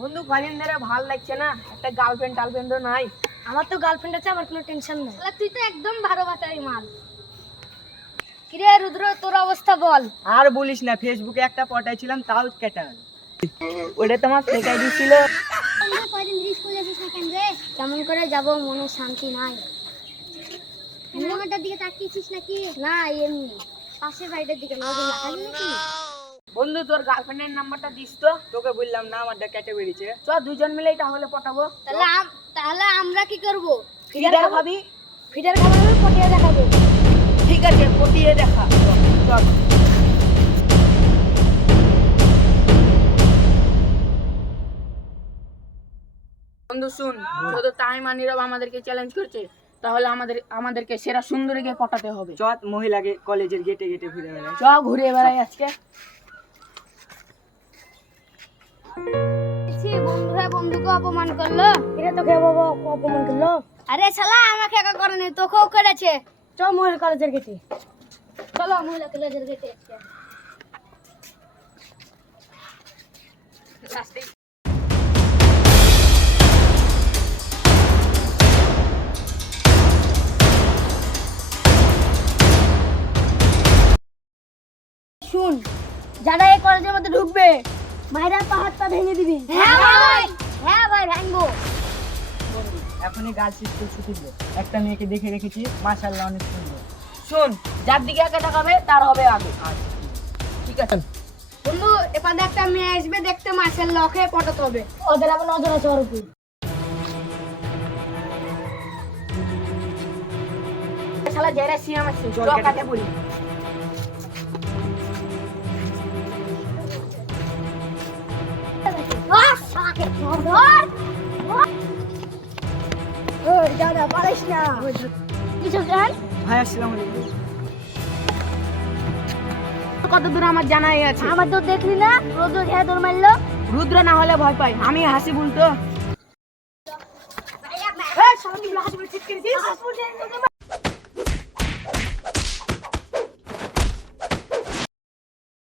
বন্ধু কদিন ধরে ভালো লাগছে না, একটা টার্লফ্রেন্ডও নাই। আমার তো গার্লফ্রেন্ড আছে, আমার কোনো টেনশন নেই। তুই তো একদম ভালো বাতাই মাল। কিরে রুদ্র, তোর অবস্থা বল। আর বলিস না, ফেসবুকে একটা পটাইছিলাম, তাও কেটে গেল। ওটা তোমার ফেক আইডি ছিল। কয়দিন রিস্ক করে যাচ্ছিস না কেন রে? কেমন করে যাব, মনে শান্তি নাই। আমারটার দিকে তাকিয়েছিস নাকি? না, এমনি পাশের বাড়িটার দিকে নজর লাগালি নাকি? বন্ধু তোর গার্লফ্রেন্ডের নাম্বারটা দিস তো, তোকে বললাম না আমারটা কেটে বেরিয়েছে। চ দুজন মিলেই তাহলে পটাবো। তাহলে আমরা কি করব? ফিডার ভাবি, ফিডার খাবার পটিয়ে দেখাবো। ঠিক আছে পটিয়ে দেখা। চল বন্ধু শুন, যদি টাইম আর নীরব আমাদেরকে চ্যালেঞ্জ করছে, তাহলে আমাদেরকে সেরা সুন্দরীকে পটাতে হবে। চল মহিলাকে কলেজের গেটে গেটে ঘুরে বেড়াই। চ ঘুরে বেড়াই আজকে। বন্ধুরা বন্ধুকে অপমান করলো। এটা তো খেয়ে বাবা অপমান করলো। আরে শালা, আমাকে একা করেনি, তোকেও করেছে। চল মহিলা কলেজের গেটে। চলো মহিলা কলেজের গেটে। শুন, যারা এই কলেজের মধ্যে ঢুকবে, মায়েরা পাহাড়টা ভেঙে দিবি। হ্যাঁ ভাই, হ্যাঁ ভাই, ভাঙবো। এখনই গার্লস স্কুল ছুটি দিল, একটা মেয়েকে দেখে রেখেছি, মাশাআল্লাহ অনেক সুন্দর। শুন, যার দিকে একা তাকাবে তার হবে আগে। ঠিক আছে বন্ধু, এপারে একটা মেয়ে আসবে দেখতে, মাশাআল্লাহ, ওকে পটাতে হবে। ওদের আবার নজর আছে ওর উপর। শালা জেরা সিয়াম আছে, চল কাটে বলি। ওই দাদা পারিস না। কিছু জান? ভাই আসসালামু আলাইকুম। কত দূর আমার জানাই আছে। আমার তো দেখলি না, রোদ খেয়ে দৌড় মারলো। রুদ্র না হলে ভয় পাই, আমি হাসি বলতো।